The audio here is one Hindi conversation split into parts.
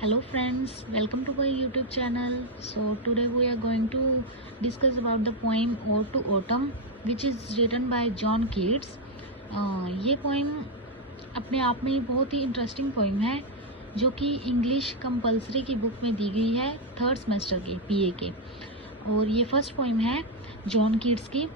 Hello friends, welcome to my YouTube channel. So today we are going to discuss about the poem Ode to Autumn which is written by John Keats. ये पोइम अपने आप में बहुत ही इंटरेस्टिंग पोइम है जो कि इंग्लिश कंपलसरी की बुक में दी गई है थर्ड सेमेस्टर के पीए के, और ये फर्स्ट पोइम है जॉन कीट्स की।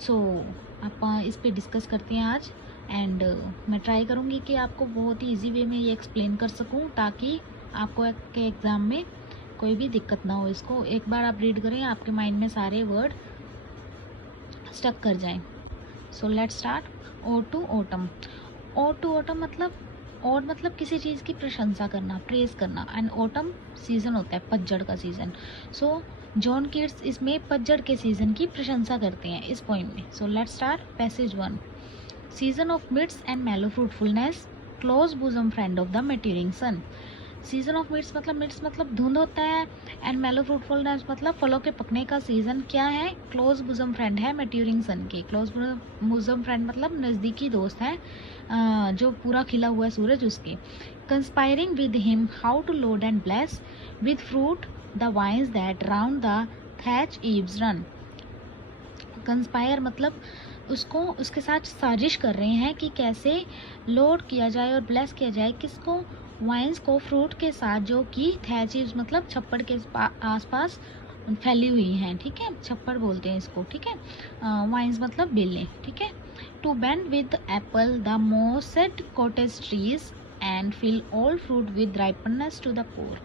सो आप इस पे डिस्कस करते हैं आज, एंड मैं ट्राई करूँगी कि आपको बहुत ही इजी वे में ये एक्सप्लेन कर सकूँ ताकि आपको के एग्ज़ाम में कोई भी दिक्कत ना हो। इसको एक बार आप रीड करें, आपके माइंड में सारे वर्ड स्टक कर जाएं। So let's start. Ode to autumn. Ode to autumn मतलब, ओड मतलब किसी चीज़ की प्रशंसा करना, प्रेज करना, एंड ऑटम सीज़न होता है पतझड़ का सीज़न। सो जॉन कीट्स इसमें पतझड़ के सीज़न की प्रशंसा करते हैं इस पोइम में। So let's start. Passage 1। Season of mists and mellow fruitfulness, close bosom friend of the maturing sun. Season of mists मतलब धुंध होता है, एंड मेलो फ्रूटफुलनेस मतलब फलों के पकने का सीजन क्या है, क्लोज बुजम फ्रेंड है मैट्यूरिंग सन के। क्लोज बुजम फ्रेंड मतलब नज़दीकी दोस्त है, जो पूरा खिला हुआ है सूरज उसके। Conspiring with him how to load and bless with fruit the vines that round the thatch eaves run. Conspire मतलब उसको, उसके साथ साजिश कर रहे हैं कि कैसे लोड किया जाए और ब्लेस किया जाए किसको, वाइन्स को, फ्रूट के साथ जो कि थैचीज मतलब छप्पड़ के आसपास फैली हुई हैं। ठीक है, छप्पड़ बोलते हैं इसको। ठीक है, वाइन्स मतलब बेलें। ठीक है। To bend with apple the mossed cottage trees and fill all fruit with ripeness to the core.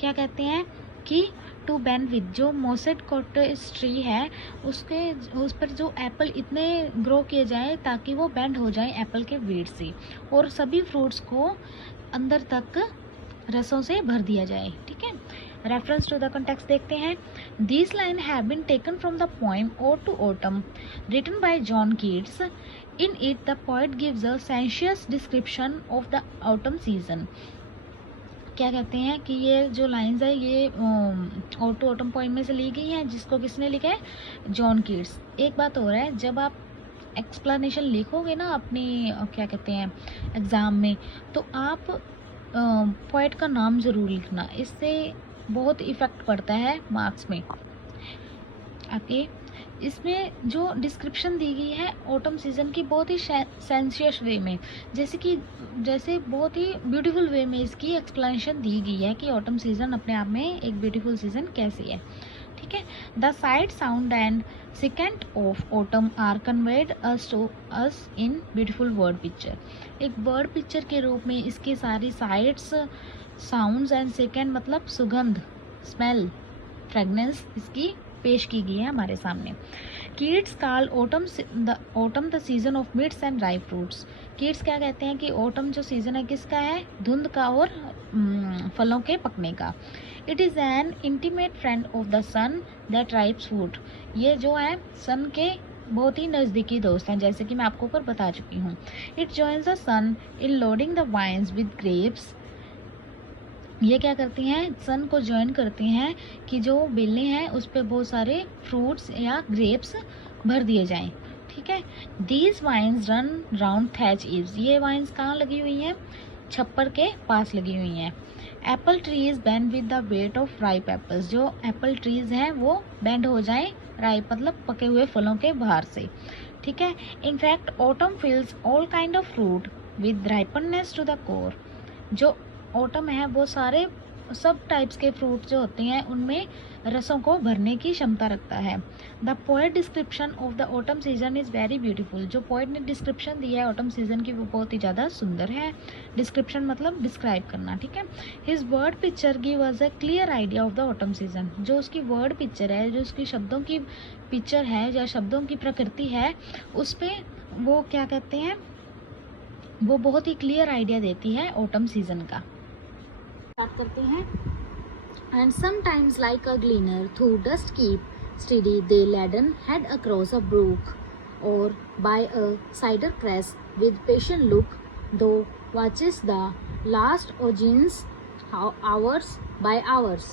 क्या कहते हैं कि टू बेंड विद, जो मोसेड कॉटेज ट्री है उसके, उस पर जो एप्पल इतने ग्रो किए जाएं ताकि वो बेंड हो जाएं एप्पल के वेट से, और सभी फ्रूट्स को अंदर तक रसों से भर दिया जाए। ठीक है। रेफरेंस टू द कंटेक्स्ट देखते हैं। These line have been taken from the poem ode to autumn written by John Keats. In it the poet gives a sensuous description of the autumn season. क्या कहते हैं कि ये जो लाइंस है ये ओड टू ऑटम पोएम में से ली गई हैं, जिसको किसने लिखा है, जॉन कीट्स। एक बात हो रहा है, जब आप एक्सप्लेनेशन लिखोगे ना अपनी क्या कहते हैं एग्ज़ाम में, तो आप पोएट का नाम ज़रूर लिखना, इससे बहुत इफ़ेक्ट पड़ता है मार्क्स में आपके। इसमें जो डिस्क्रिप्शन दी गई है ऑटम सीज़न की बहुत ही सेंसियस वे में, जैसे बहुत ही ब्यूटीफुल वे में इसकी एक्सप्लेनेशन दी गई है कि ऑटम सीज़न अपने आप में एक ब्यूटीफुल सीज़न कैसी है। ठीक है। The side, sound and scent of autumn are conveyed us to us in beautiful word picture. एक वर्ड पिक्चर के रूप में इसकी सारी साइड्स, साउंड्स एंड सेकेंड मतलब सुगंध, स्मेल, फ्रेगनेंस इसकी पेश की गई है हमारे सामने। Keats call autumn the season of mists and dry fruits. Keats क्या कहते हैं कि ऑटम जो सीजन है किसका है, धुंध का और फलों के पकने का। It is an intimate friend of the sun that ripes fruit. ये जो है सन के बहुत ही नज़दीकी दोस्त हैं, जैसे कि मैं आपको ऊपर बता चुकी हूँ। It joins the sun in loading the vines with grapes. ये क्या करती हैं, सन को ज्वाइन करती हैं कि जो बेलें हैं उस पर बहुत सारे फ्रूट्स या ग्रेप्स भर दिए जाएं। ठीक है। These vines run round thatch eaves. ये वाइन्स कहाँ लगी हुई हैं, छप्पर के पास लगी हुई हैं। Apple trees bend with the weight of ripe apples. जो एप्पल ट्रीज हैं वो बेंड हो जाएं, राइप मतलब पके हुए फलों के भार से। ठीक है। In fact autumn fills all kind of fruit with ripeness to the core. जो ऑटम है वो सारे सब टाइप्स के फ्रूट जो होते हैं उनमें रसों को भरने की क्षमता रखता है। The poet description of the autumn season is very beautiful. जो पोएट ने डिस्क्रिप्शन दी है ऑटम सीजन की वो बहुत ही ज़्यादा सुंदर है। डिस्क्रिप्शन मतलब डिस्क्राइब करना। ठीक है। His word picture give us a clear idea of the autumn season. जो उसकी वर्ड पिक्चर है, जो उसकी शब्दों की पिक्चर है या शब्दों की प्रकृति है, उस पर वो क्या कहते हैं, वो बहुत ही क्लियर आइडिया देती है ऑटम सीजन का। स्टार्ट करते हैं। And sometimes like a gleaner through dust keep steady they laden head across a brook, or by a cider press with patient look thou watches the last origins hours by hours.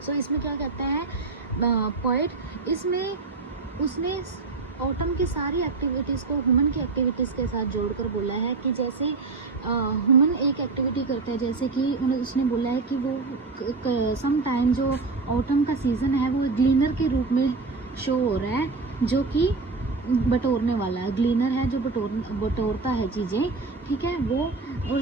So इसमें क्या कहते हैं पोएट, इसमें उसने ऑटम की सारी एक्टिविटीज़ को ह्यूमन की एक्टिविटीज़ के साथ जोड़कर बोला है कि जैसे ह्यूमन एक एक्टिविटी करते है, जैसे कि उसने बोला है कि वो सम टाइम जो ऑटम का सीज़न है वो ग्लीनर के रूप में शो हो रहा है, जो कि बटोरने वाला है। ग्लीनर है जो बटोरता है चीज़ें, ठीक है वो। और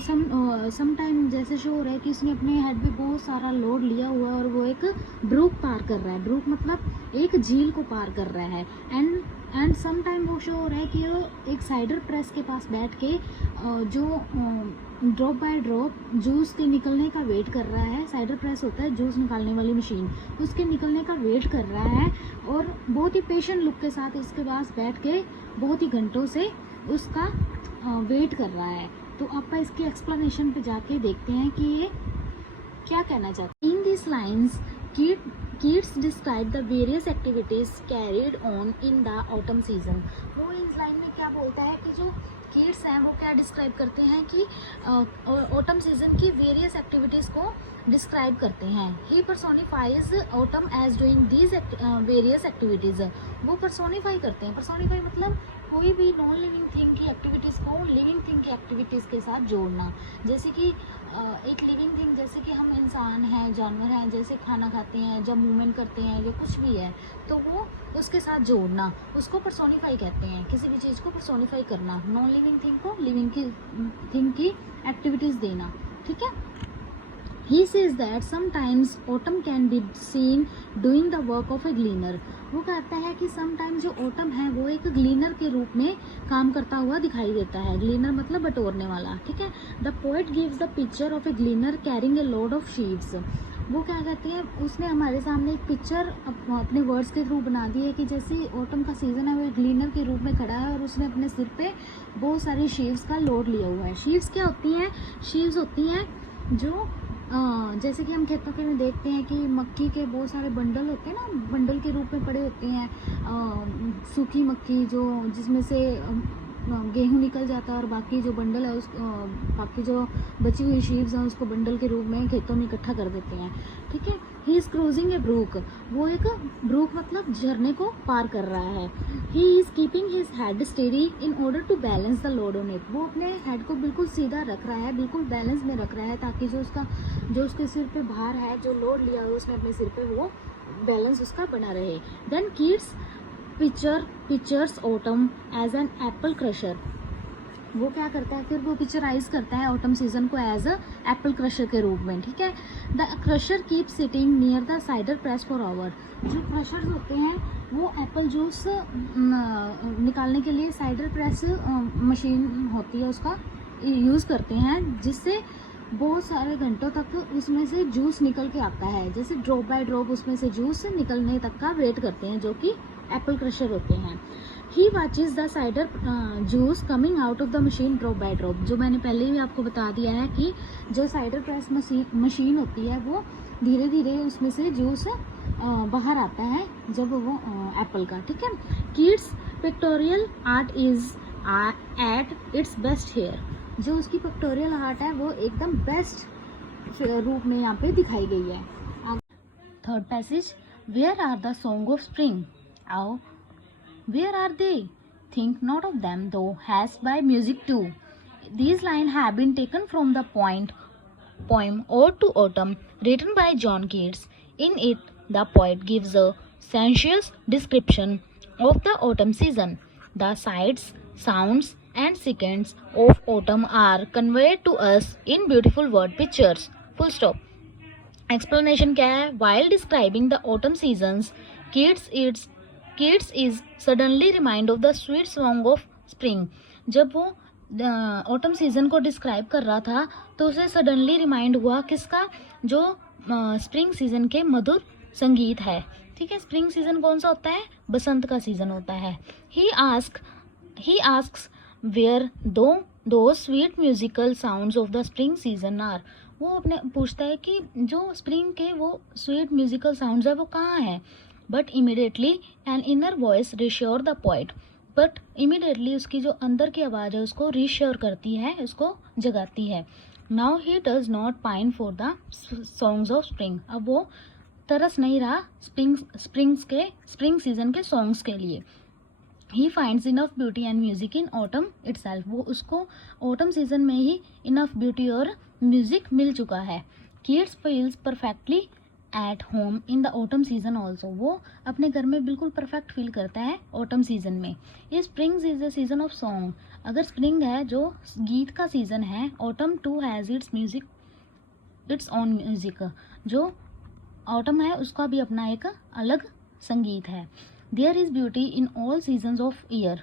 सम टाइम जैसे शो हो रहा है कि उसने अपने हेड पे बहुत सारा लोड लिया हुआ है और वो एक ब्रूक पार कर रहा है। ब्रूक मतलब एक झील को पार कर रहा है। एंड सम टाइम वो शो हो रहा है कि वो एक साइडर प्रेस के पास बैठ के जो ड्रॉप बाय ड्रॉप जूस के निकलने का वेट कर रहा है। साइडर प्रेस होता है जूस निकालने वाली मशीन, उसके निकलने का वेट कर रहा है और बहुत ही पेशेंट लुक के साथ इसके पास बैठ के बहुत ही घंटों से उसका वेट कर रहा है। तो आप इसकी एक्सप्लेनेशन पे जाके देखते हैं कि ये क्या कहना चाहते हैं। In this lines kids describe the various activities carried on in the autumn season. वो इस लाइन में क्या बोलता है कि जो किड्स हैं वो क्या डिस्क्राइब करते हैं कि ऑटम सीजन की वेरियस एक्टिविटीज़ को डिस्क्राइब करते हैं। He personifies autumn as doing these various activities. वो पर्सोनिफाई करते हैं। पर्सोनिफाई मतलब कोई भी नॉन लिविंग थिंग की एक्टिविटीज़ को लिविंग थिंग की एक्टिविटीज़ के साथ जोड़ना। जैसे कि एक लिविंग थिंग, जैसे कि हम इंसान हैं, जानवर हैं, जैसे खाना खाते हैं, जब मूवमेंट करते हैं, जो कुछ भी है, तो वो उसके साथ जोड़ना, उसको पर्सोनिफाई कहते हैं। किसी भी चीज़ को पर्सोनिफाई करना, नॉन लिविंग थिंग को लिविंग थिंग की एक्टिविटीज़ देना, ठीक है। He says that sometimes autumn can be seen doing the work of a gleaner। वो कहता है कि समटाइम जो ऑटम है वो एक ग्लीनर के रूप में काम करता हुआ दिखाई देता है। ग्लीनर मतलब बटोरने वाला, ठीक है। The poet gives the picture of a gleaner carrying a load of sheaves. वो क्या कहते हैं, उसने हमारे सामने एक पिक्चर अपने वर्ड्स के थ्रू बना दी है कि जैसे ऑटम का सीज़न है वो एक ग्लीनर के रूप में खड़ा है और उसने अपने सिर पे बहुत सारी शीव्स का लोड लिया हुआ है। शीव्स क्या होती हैं? शीव्स होती हैं जो जैसे कि हम खेतों के में देखते हैं कि मक्की के बहुत सारे बंडल होते हैं ना, बंडल के रूप में पड़े होते हैं। सूखी मक्की जो जिसमें से गेहूं निकल जाता है और बाकी जो बंडल है बाकी जो बची हुई शीव्स हैं उसको बंडल के रूप में खेतों में इकट्ठा कर देते हैं, ठीक है। He is cruising a brook. वो एक ब्रूक मतलब झरने को पार कर रहा है। He is keeping his head steady in order to balance the load on it. वो अपने हेड को बिल्कुल सीधा रख रहा है, बिल्कुल बैलेंस में रख रहा है, ताकि जो उसके सिर पे भार है, जो लोड लिया हुआ उसने अपने सिर पे, वो बैलेंस उसका बना रहे। Then Keats pictures autumn as an apple crusher. वो क्या करता है, फिर वो पिक्चराइज करता है ऑटम सीजन को एज अ एप्पल क्रशर के रूप में, ठीक है। The crusher keep sitting near the cider press for hour. जो क्रशर्स होते हैं वो एप्पल जूस निकालने के लिए साइडर प्रेस मशीन होती है उसका यूज़ करते हैं, जिससे बहुत सारे घंटों तक उसमें से जूस निकल के आता है। जैसे ड्रॉप बाय ड्रॉप उसमें से जूस निकलने तक का वेट करते हैं, जो कि एप्पल क्रशर होते हैं। He watches the cider juice coming out of the machine drop by drop. जो मैंने पहले भी आपको बता दिया है कि जो साइडर प्रेस मशीन होती है वो धीरे धीरे उसमें से जूस बाहर आता है जब वो एप्पल का, ठीक है। Keats pictorial art is at its best here. जो उसकी पिक्टोरियल आर्ट है वो एकदम बेस्ट रूप में यहाँ पे दिखाई गई है। Third passage, where are the song of spring. आओ, where are they? Think not of them, though, has by music too. These lines have been taken from the poem Ode to Autumn, written by John Keats. In it, the poet gives a sensuous description of the autumn season. The sights, sounds, and seconds of autumn are conveyed to us in beautiful word pictures. Full stop. Explanation क्या है? While describing the autumn seasons, Keats is suddenly reminded of the sweet song of spring. जब वो ऑटम सीजन को डिस्क्राइब कर रहा था तो उसे सडनली रिमाइंड हुआ किसका? जो स्प्रिंग सीजन के मधुर संगीत है, ठीक है। स्प्रिंग सीजन कौन सा होता है? बसंत का सीजन होता है। He asks where do sweet musical sounds of the spring season are. वो अपने पूछता है कि जो स्प्रिंग के वो स्वीट म्यूजिकल साउंड्स है वो कहाँ है। But immediately an inner voice reassure the poet. But immediately उसकी जो अंदर की आवाज़ है उसको रिश्योर करती है, उसको जगाती है। Now he does not pine for the songs of spring. अब वो तरस नहीं रहा स्प्रिंग सीजन के सॉन्ग्स के लिए। He finds enough beauty and music in autumn itself. वो उसको ऑटम सीजन में ही इनफ ब्यूटी और म्यूजिक मिल चुका है। Kids feels perfectly at home in the autumn season also, वो अपने घर में बिल्कुल परफेक्ट फील करता है ऑटम सीजन में। ये springs is the season of song, अगर स्प्रिंग है जो गीत का सीजन है, autumn too has its music, its own music, जो ऑटम है उसका भी अपना एक अलग संगीत है। There is beauty in all seasons of year,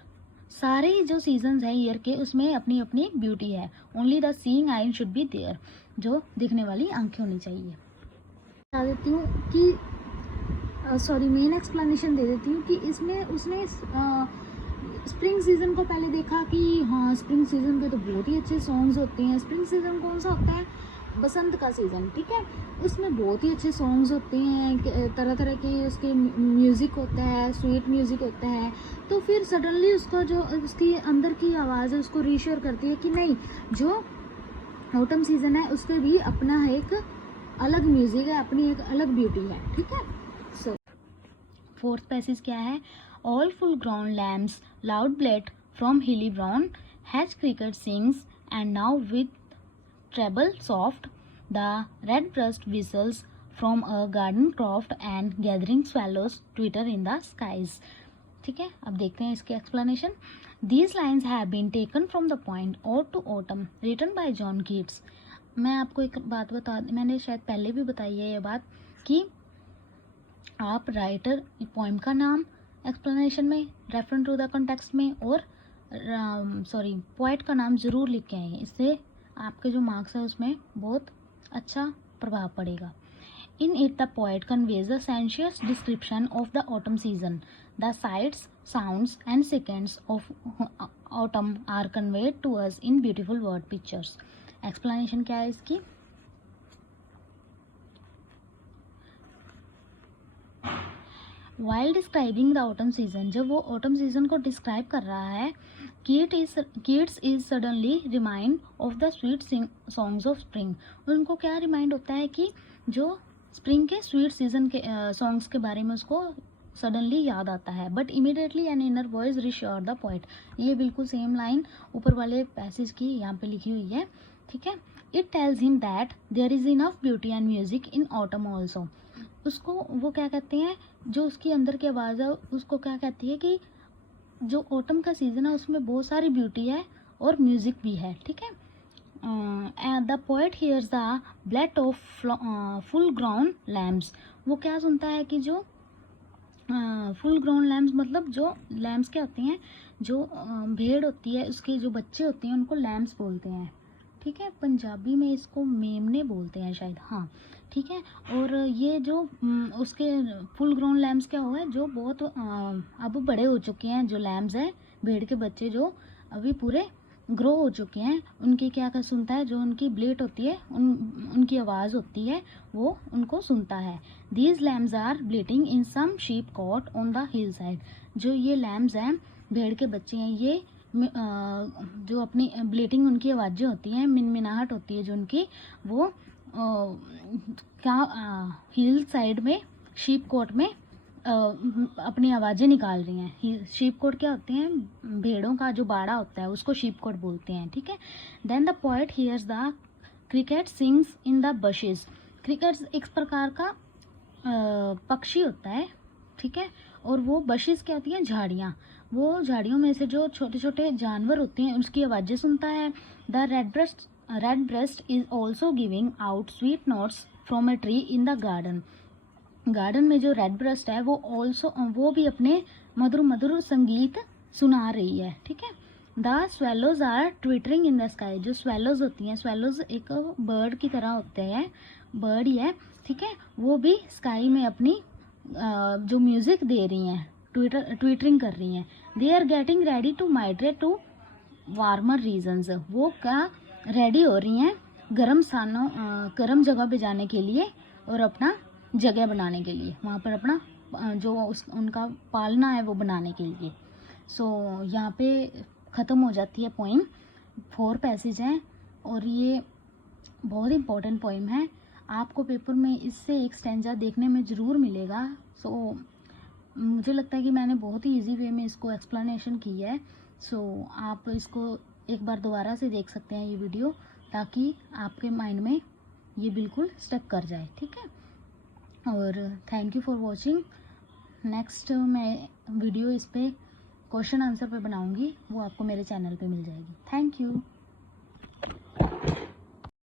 सारे ही जो सीजन्स हैं ईयर के उसमें अपनी अपनी ब्यूटी है। Only the seeing eye should be there, जो दिखने वाली आंखें होनी चाहिए। बता देती हूँ कि सॉरी मेन एक्सप्लेनेशन दे देती हूँ कि इसमें उसने स्प्रिंग सीजन को पहले देखा कि हाँ स्प्रिंग सीजन के तो बहुत ही अच्छे सॉन्ग्स होते हैं। स्प्रिंग सीजन कौन सा होता है? बसंत का सीज़न, ठीक है। उसमें बहुत ही अच्छे सॉन्ग्स होते हैं, तरह तरह के उसके म्यूज़िक होता है, स्वीट म्यूज़िक होता है। तो फिर सडनली उसका जो उसकी अंदर की आवाज़ है उसको रीश्योर करती है कि नहीं, जो ऑटम सीज़न है उसका भी अपना एक अलग म्यूज़िक है, अपनी एक अलग ब्यूटी है, ठीक है। सो फोर्थ पैसेज क्या है? All full ground lambs loud bleat from hilly brown hedge cricket sings and now with treble soft, the red-breast whistles from a garden croft and gathering swallows twitter in the skies। ठीक है, अब देखते हैं इसके explanation. These lines have been taken from the poem Ode to Autumn written by John Keats। मैं आपको एक बात मैंने शायद पहले भी बताई है ये बात कि आप राइटर पोइम का नाम एक्सप्लेनेशन में रेफरेंस टू द कॉन्टेक्स्ट में और पोएट का नाम ज़रूर लिख के आएंगे, इससे आपके जो मार्क्स है उसमें बहुत अच्छा प्रभाव पड़ेगा। In it the poet conveys the sensuous description of the autumn season, the sights sounds and seconds of autumn are conveyed to us in beautiful word pictures. Explanation क्या है इसकी? While describing the autumn season, जब वो ऑटम सीजन को डिस्क्राइब कर रहा है, Keats is suddenly remind of the sweet songs of spring. उनको क्या रिमाइंड होता है कि जो स्प्रिंग के स्वीट सीजन के सॉन्ग्स के बारे में उसको सडनली याद आता है। But immediately an inner voice reassure the poet, ये बिल्कुल सेम लाइन ऊपर वाले पैसेज की यहाँ पे लिखी हुई है, ठीक है। It tells him that there is enough beauty and music in autumn also. उसको वो क्या कहते हैं, जो उसकी अंदर की आवाज़ है उसको क्या कहती है कि जो ऑटम का सीज़न है उसमें बहुत सारी ब्यूटी है और म्यूज़िक भी है, ठीक है। The poet hears the bleat of full ground lambs, वो क्या सुनता है कि जो फुल ग्राउंड लैम्स मतलब जो लैम्स क्या होती हैं, जो भेड़ होती है उसके जो बच्चे होते हैं उनको लैम्स बोलते हैं, ठीक है। पंजाबी में इसको मेमने बोलते हैं शायद, हाँ ठीक है। और ये जो उसके फुल ग्राउंड लैम्स क्या हुआ है, जो बहुत अब बड़े हो चुके हैं, जो लैम्स हैं भेड़ के बच्चे जो अभी पूरे ग्रो हो चुके हैं, उनकी क्या कर सुनता है, जो उनकी ब्लेट होती है उनकी आवाज़ होती है वो उनको सुनता है। These lambs are bleating in some sheep cot on the hill side, जो ये लैम्स हैं भेड़ के बच्चे हैं, ये जो अपनी ब्लीटिंग उनकी आवाज़ें होती हैं, मिनमिनाहट होती है जो उनकी, वो क्या हिल साइड में शीप कोट में अपनी आवाज़ें निकाल रही हैं। शीप कोट क्या होते हैं, भेड़ों का जो बाड़ा होता है उसको शीप कोट बोलते हैं, ठीक है। Then the poet hears the cricket sings in the bushes. Cricket एक प्रकार का पक्षी होता है, ठीक है। और वो बशेस क्या होती हैं, झाड़ियाँ, वो झाड़ियों में से जो छोटे छोटे जानवर होते हैं उसकी आवाज़ें सुनता है। The red breast is also giving out sweet notes from a tree in the garden. Garden में जो रेड ब्रेस्ट है वो भी अपने मधुर मधुर संगीत सुना रही है, ठीक है। The swallows are twittering in the sky, जो स्वेलोज होती हैं, स्वेलोज एक बर्ड की तरह होते हैं, बर्ड ही है, ठीक है। वो भी स्काई में अपनी जो म्यूज़िक दे रही हैं, ट्विटरिंग कर रही हैं। They are getting ready to migrate to warmer regions, वो क्या रेडी हो रही हैं गर्म जगह पे जाने के लिए और अपना जगह बनाने के लिए, वहाँ पर अपना जो उनका पालना है वो बनाने के लिए। सो यहाँ पे ख़त्म हो जाती है पोइम। 4 पैसेज हैं और ये बहुत इंपॉर्टेंट पोइम है, आपको पेपर में इससे एक स्टैंजा देखने में ज़रूर मिलेगा। सो मुझे लगता है कि मैंने बहुत ही इजी वे में इसको एक्सप्लेनेशन की है। सो आप इसको एक बार दोबारा से देख सकते हैं ये वीडियो। ताकि आपके माइंड में ये बिल्कुल स्टक कर जाए, ठीक है। और thank you for watching. Next मैं वीडियो इस पर क्वेश्चन आंसर पे बनाऊंगी, वो आपको मेरे चैनल पे मिल जाएगी। Thank you.